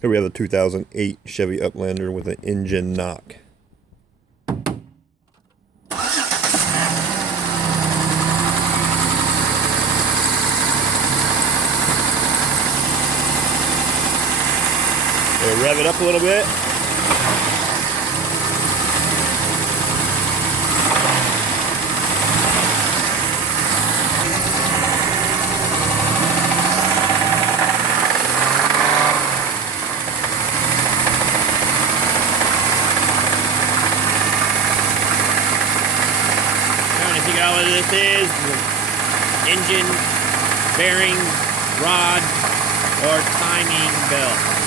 Here we have a 2008 Chevy Uplander with an engine knock. We'll rev it up a little bit. Trying to figure out what this is. Engine, bearing, rod, or timing belt.